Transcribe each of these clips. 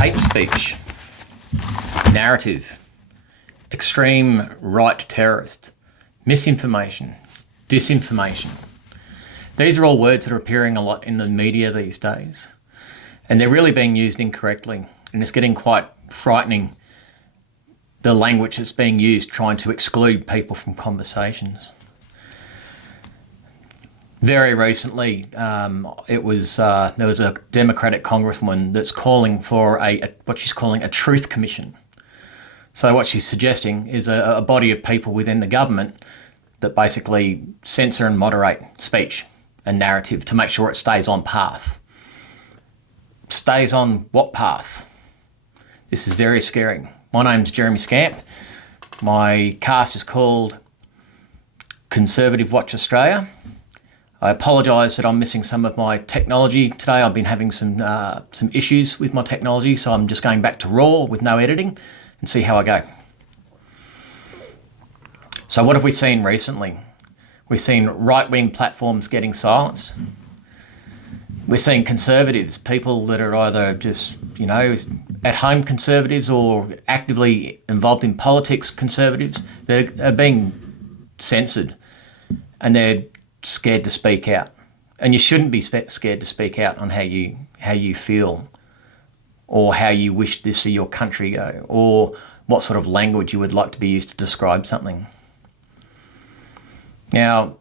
hate speech, narrative, extreme right terrorist, misinformation, disinformation. These are all words that are appearing a lot in the media these days, and they're really being used incorrectly, and it's getting quite frightening, the language that's being used trying to exclude people from conversations. Very recently, there was a Democratic congresswoman that's calling for what she's calling a truth commission. So what she's suggesting is a body of people within the government that basically censor and moderate speech and narrative to make sure it stays on path. Stays on what path? This is very scary. My name's Jeremy Scamp. My cast is called Conservative Watch Australia. I apologise that I'm missing some of my technology today. I've been having some issues with my technology, so I'm just going back to raw with no editing and see how I go. So what have we seen recently? We've seen right-wing platforms getting silenced. We're seeing conservatives, people that are either just, at-home conservatives or actively involved in politics conservatives, they're being censored and they're scared to speak out. And you shouldn't be scared to speak out on how you feel or how you wish to see your country go or what sort of language you would like to be used to describe something. Now,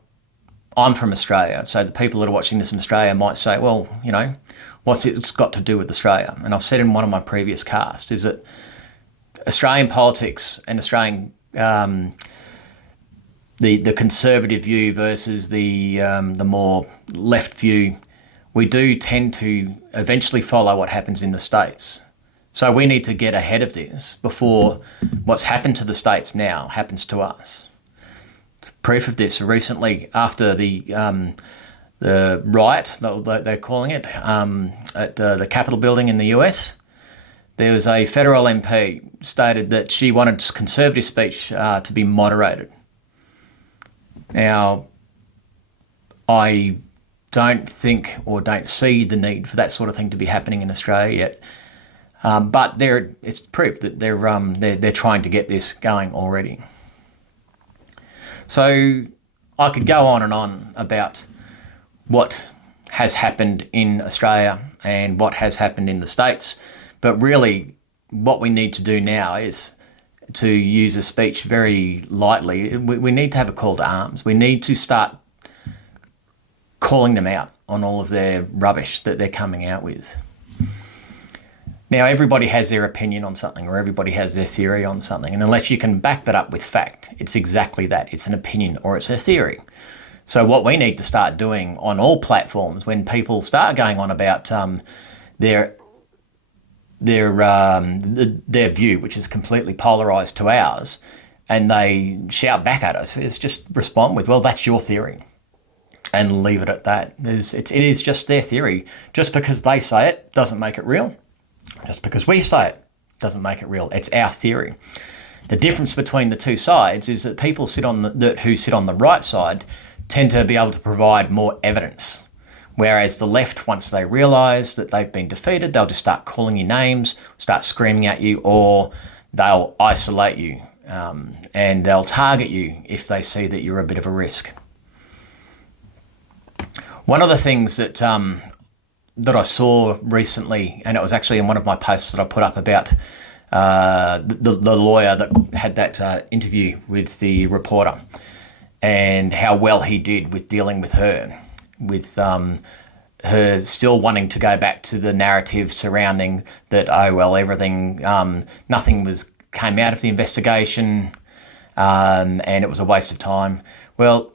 I'm from Australia, so the people that are watching this in Australia might say, well, what's it's got to do with Australia? And I've said in one of my previous casts is that Australian politics and Australian the conservative view versus the more left view, we do tend to eventually follow what happens in the States. So we need to get ahead of this before what's happened to the States now happens to us. Proof of this, recently after the riot, they're calling it, at the Capitol building in the US, there was a federal MP stated that she wanted conservative speech to be moderated. Now, I don't think or don't see the need for that sort of thing to be happening in Australia yet, but it's proof that they're trying to get this going already. So I could go on and on about what has happened in Australia and what has happened in the States, but really what we need to do now is to use a speech very lightly. We need to have a call to arms. We need to start calling them out on all of their rubbish that they're coming out with. Now, everybody has their opinion on something or everybody has their theory on something. And unless you can back that up with fact, it's exactly that. It's an opinion or it's a theory. So what we need to start doing on all platforms when people start going on about their view, which is completely polarised to ours, and they shout back at us, is just respond with, well, that's your theory, and leave it at that. It is just their theory. Just because they say it doesn't make it real. Just because we say it doesn't make it real. It's our theory. The difference between the two sides is that people who sit on the right side tend to be able to provide more evidence. Whereas the left, once they realise that they've been defeated, they'll just start calling you names, start screaming at you, or they'll isolate you and they'll target you if they see that you're a bit of a risk. One of the things that I saw recently, and it was actually in one of my posts that I put up about the lawyer that had that interview with the reporter and how well he did with dealing with her, with her still wanting to go back to the narrative surrounding that, oh, well, everything, nothing came out of the investigation and it was a waste of time. Well,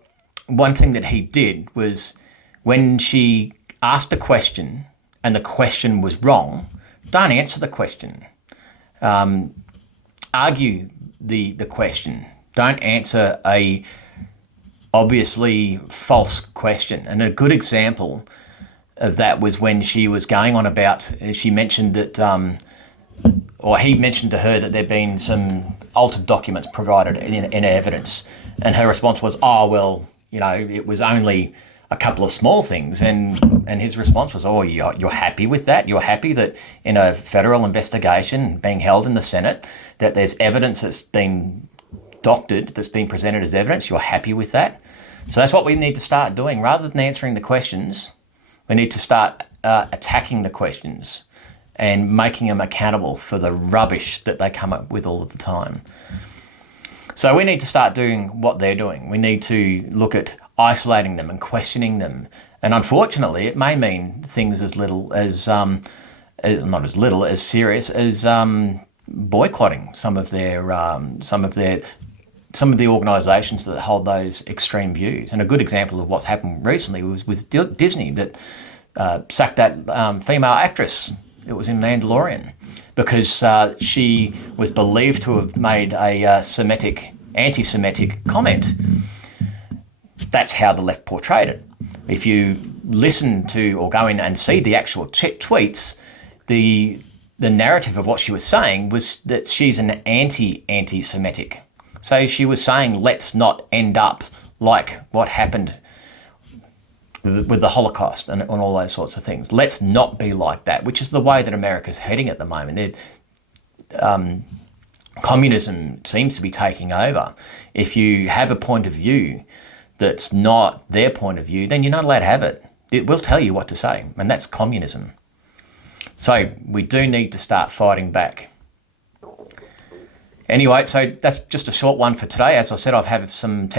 one thing that he did was when she asked a question and the question was wrong, don't answer the question. Argue the question. Don't answer a obviously false question. And a good example of that was when she was going on about, she mentioned that, or he mentioned to her that there'd been some altered documents provided in evidence. And her response was, oh, well, it was only a couple of small things, and his response was, "Oh, you're happy with that? You're happy that in a federal investigation being held in the Senate that there's evidence that's been doctored, that's been presented as evidence? You're happy with that?" So that's what we need to start doing. Rather than answering the questions, we need to start attacking the questions and making them accountable for the rubbish that they come up with all of the time. So we need to start doing what they're doing. We need to look at isolating them and questioning them. And unfortunately, it may mean things as little as, not as little, as serious as boycotting some of the organisations that hold those extreme views. And a good example of what's happened recently was with Disney, that sacked that female actress. It was in Mandalorian, because she was believed to have made a anti-Semitic comment. That's how the left portrayed it. If you listen to or go in and see the actual tweets, the narrative of what she was saying was that she's an anti-Semitic. So she was saying, let's not end up like what happened with the Holocaust and all those sorts of things. Let's not be like that, which is the way that America's heading at the moment. Communism seems to be taking over. If you have a point of view that's not their point of view, then you're not allowed to have it. It will tell you what to say, and that's communism. So we do need to start fighting back. Anyway, so that's just a short one for today. As I said, I've had some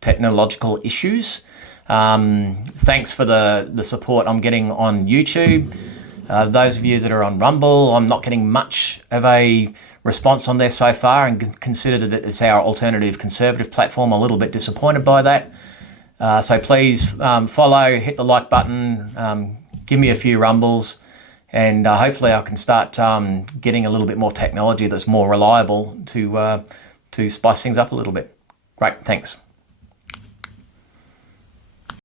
technological issues. Thanks for the support I'm getting on YouTube. Those of you that are on Rumble, I'm not getting much of a response on there so far, and consider that it's our alternative conservative platform. I'm a little bit disappointed by that. So please follow, hit the like button, give me a few rumbles, and hopefully I can start getting a little bit more technology that's more reliable to spice things up a little bit. Great, thanks.